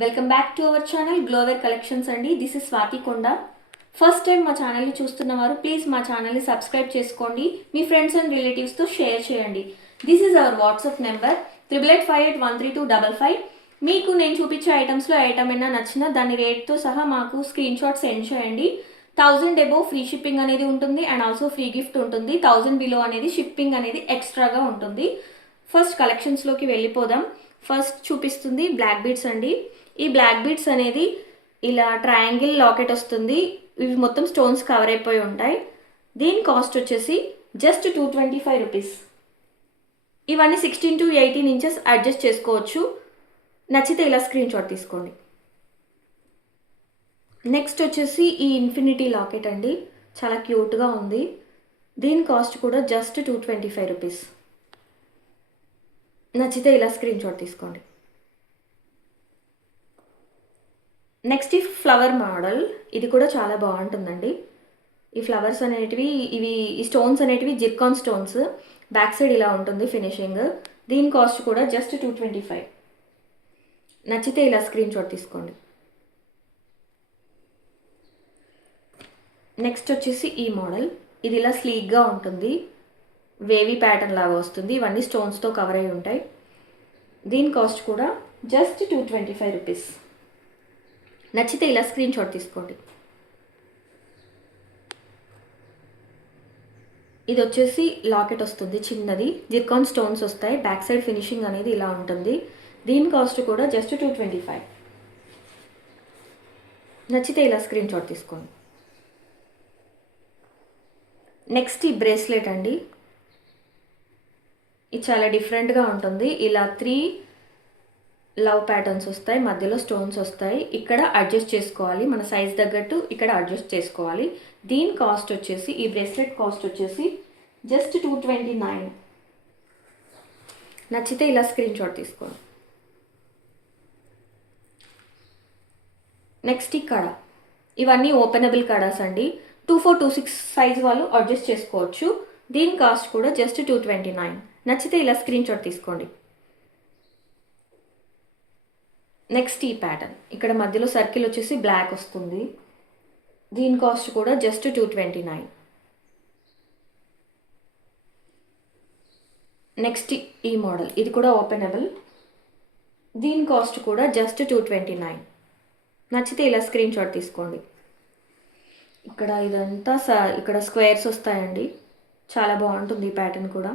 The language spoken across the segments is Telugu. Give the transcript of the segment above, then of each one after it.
Welcome back to our channel గ్లోవేర్ కలెక్షన్స్ అండి. This is Swathi Konda. First time మా ఛానల్ని చూస్తున్నవారు ప్లీజ్ మా ఛానల్ని సబ్స్క్రైబ్ చేసుకోండి. మీ ఫ్రెండ్స్ అండ్ రిలేటివ్స్తో షేర్ చేయండి. This is our WhatsApp number 8858132255. మీకు నేను చూపించే ఐటమ్స్లో ఐటమ్ అయినా నచ్చినా దాని రేట్తో సహా మాకు స్క్రీన్ షాట్ సెండ్ చేయండి. 1000 అబోవ్ ఫ్రీ షిప్పింగ్ అనేది ఉంటుంది అండ్ ఆల్సో ఫ్రీ గిఫ్ట్ ఉంటుంది. 1000 బిలో అనేది షిప్పింగ్ అనేది ఎక్స్ట్రాగా ఉంటుంది. ఫస్ట్ కలెక్షన్స్లోకి వెళ్ళిపోదాం. ఫస్ట్ చూపిస్తుంది బ్లాక్ బీడ్స్ అండి. ఈ బ్లాక్ బీడ్స్ అనేది ఇలా ట్రయాంగిల్ లాకెట్ వస్తుంది. ఇవి మొత్తం స్టోన్స్ కవర్ అయిపోయి ఉంటాయి. దీని కాస్ట్ వచ్చేసి జస్ట్ 225 రూపీస్. ఇవన్నీ 16 to 18 ఇంచెస్ అడ్జస్ట్ చేసుకోవచ్చు. నచ్చితే ఇలా స్క్రీన్ షాట్ తీసుకోండి. నెక్స్ట్ వచ్చేసి ఈ ఇన్ఫినిటీ లాకెట్ అండి, చాలా క్యూట్గా ఉంది. దీని కాస్ట్ కూడా జస్ట్ 225 రూపీస్. నచ్చితే ఇలా స్క్రీన్ షాట్ తీసుకోండి. నెక్స్ట్ ఈ ఫ్లవర్ మోడల్, ఇది కూడా చాలా బాగుంటుందండి. ఈ ఫ్లవర్స్ అనేటివి ఈ స్టోన్స్ అనేటివి జిర్కాన్ స్టోన్స్. బ్యాక్ సైడ్ ఇలా ఉంటుంది ఫినిషింగ్. దీని కాస్ట్ కూడా జస్ట్ 225. నచ్చితే ఇలా స్క్రీన్ షాట్ తీసుకోండి. నెక్స్ట్ వచ్చేసి ఈ మోడల్, ఇది ఇలా స్లీక్గా ఉంటుంది, వేవీ ప్యాటర్న్ లాగా వస్తుంది. ఇవన్నీ స్టోన్స్తో కవర్ అయి ఉంటాయి. దీని కాస్ట్ కూడా జస్ట్ 225 రూపీస్. నచ్చితే ఇలా స్క్రీన్ షాట్ తీసుకోండి. ఇది వచ్చేసి లాకెట్ వస్తుంది చిన్నది, జిర్కాన్ స్టోన్స్ వస్తాయి. బ్యాక్ సైడ్ ఫినిషింగ్ అనేది ఇలా ఉంటుంది. దీని కాస్ట్ కూడా జస్ట్ 225. నచ్చితే ఇలా స్క్రీన్ షాట్ తీసుకోండి. నెక్స్ట్ ఈ బ్రేస్లెట్ అండి, ఇది చాలా డిఫరెంట్గా ఉంటుంది. ఇలా 3 లవ్ ప్యాటర్న్స్ వస్తాయి, మధ్యలో స్టోన్స్ వస్తాయి. ఇక్కడ అడ్జస్ట్ చేసుకోవాలి, మన సైజ్ తగ్గట్టు ఇక్కడ అడ్జస్ట్ చేసుకోవాలి. దీని కాస్ట్ వచ్చేసి, ఈ బ్రేస్లెట్ కాస్ట్ వచ్చేసి జస్ట్ 229. నచ్చితే ఇలా స్క్రీన్ షాట్ తీసుకోండి. నెక్స్ట్ ఈ కడ, ఇవన్నీ ఓపెనబుల్ కడాస్ అండి. 24, 26 సైజ్ వాళ్ళు అడ్జస్ట్ చేసుకోవచ్చు. దీని కాస్ట్ కూడా జస్ట్ 229. నచ్చితే ఇలా స్క్రీన్ షాట్ తీసుకోండి. నెక్స్ట్ ఈ ప్యాటర్న్, ఇక్కడ మధ్యలో సర్కిల్ వచ్చేసి బ్లాక్ వస్తుంది. దీని కాస్ట్ కూడా జస్ట్ 229. నెక్స్ట్ ఈ మోడల్, ఇది కూడా ఓపెనబుల్. దీని కాస్ట్ కూడా జస్ట్ 229. నచ్చితే ఇలా స్క్రీన్ షాట్ తీసుకోండి. ఇక్కడ ఇదంతా ఇక్కడ స్క్వేర్స్ వస్తాయండి, చాలా బాగుంటుంది ఈ ప్యాటర్న్ కూడా.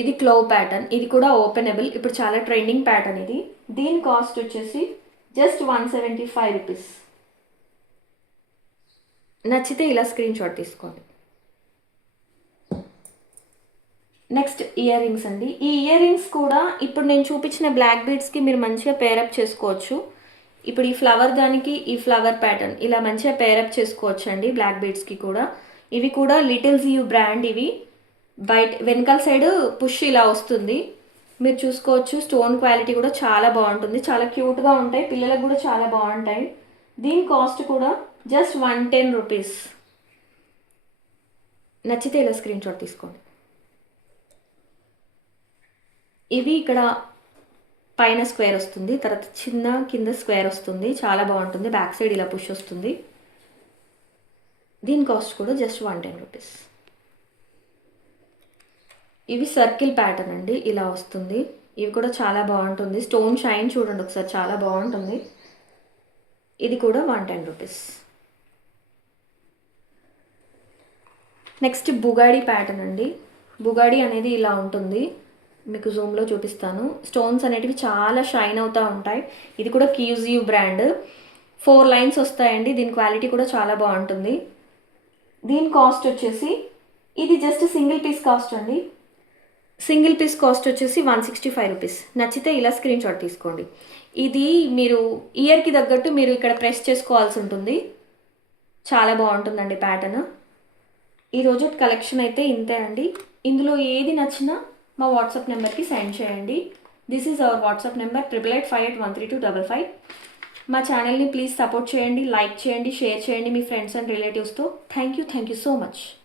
ఇది క్లోవ్ ప్యాటర్న్, ఇది కూడా ఓపెనబుల్. ఇప్పుడు చాలా ట్రెండింగ్ ప్యాటర్న్ ఇది. దీని కాస్ట్ వచ్చేసి జస్ట్ 175 రూపీస్. నచ్చితే ఇలా స్క్రీన్ షాట్ తీసుకోండి. నెక్స్ట్ ఇయర్ రింగ్స్ అండి. ఈ ఇయర్ రింగ్స్ కూడా ఇప్పుడు నేను చూపించిన బ్లాక్ బీడ్స్కి మీరు మంచిగా పేరప్ చేసుకోవచ్చు. ఇప్పుడు ఈ ఫ్లవర్ దానికి ఈ ఫ్లవర్ ప్యాటర్న్ ఇలా మంచిగా పేరప్ చేసుకోవచ్చు అండి బ్లాక్ బీడ్స్కి కూడా. ఇవి కూడా లిటిల్ జియూ బ్రాండ్. ఇవి బయట వెనకాల సైడ్ పుష్ ఇలా వస్తుంది, మీరు చూసుకోవచ్చు. స్టోన్ క్వాలిటీ కూడా చాలా బాగుంటుంది, చాలా క్యూట్గా ఉంటాయి, పిల్లలకు కూడా చాలా బాగుంటాయి. దీని కాస్ట్ కూడా జస్ట్ 110 రూపీస్. నచ్చితే ఇలా స్క్రీన్ షాట్ తీసుకోండి. ఇవి ఇక్కడ పైన స్క్వేర్ వస్తుంది, తర్వాత చిన్న కింద స్క్వేర్ వస్తుంది, చాలా బాగుంటుంది. బ్యాక్ సైడ్ ఇలా పుష్ వస్తుంది. దీని కాస్ట్ కూడా జస్ట్ 110 రూపీస్. ఇవి సర్కిల్ ప్యాటర్న్ అండి, ఇలా వస్తుంది. ఇవి కూడా చాలా బాగుంటుంది. స్టోన్ షైన్ చూడండి ఒకసారి, చాలా బాగుంటుంది. ఇది కూడా 110 రూపీస్. నెక్స్ట్ బుగాడి ప్యాటర్న్ అండి. బుగాడి అనేది ఇలా ఉంటుంది, మీకు జూమ్లో చూపిస్తాను. స్టోన్స్ అనేటివి చాలా షైన్ అవుతూ ఉంటాయి. ఇది కూడా క్యూజియూ బ్రాండ్. 4 లైన్స్ వస్తాయండి. దీని క్వాలిటీ కూడా చాలా బాగుంటుంది. దీని కాస్ట్ వచ్చేసి, ఇది జస్ట్ సింగిల్ పీస్ కాస్ట్ అండి. సింగిల్ పీస్ కాస్ట్ వచ్చేసి 165 రూపీస్. నచ్చితే ఇలా స్క్రీన్ షాట్ తీసుకోండి. ఇది మీరు ఇయర్కి తగ్గట్టు మీరు ఇక్కడ ప్రెస్ చేసుకోవాల్సి ఉంటుంది. చాలా బాగుంటుందండి ప్యాటర్న్. ఈరోజు కలెక్షన్ అయితే ఇంతే అండి. ఇందులో ఏది నచ్చినా మా వాట్సాప్ నెంబర్కి సెండ్ చేయండి. This is our WhatsApp number 8858132255. మా ఛానల్ని ప్లీజ్ సపోర్ట్ చేయండి, లైక్ చేయండి, షేర్ చేయండి మీ ఫ్రెండ్స్ అండ్ రిలేటివ్స్తో. Thank you so much.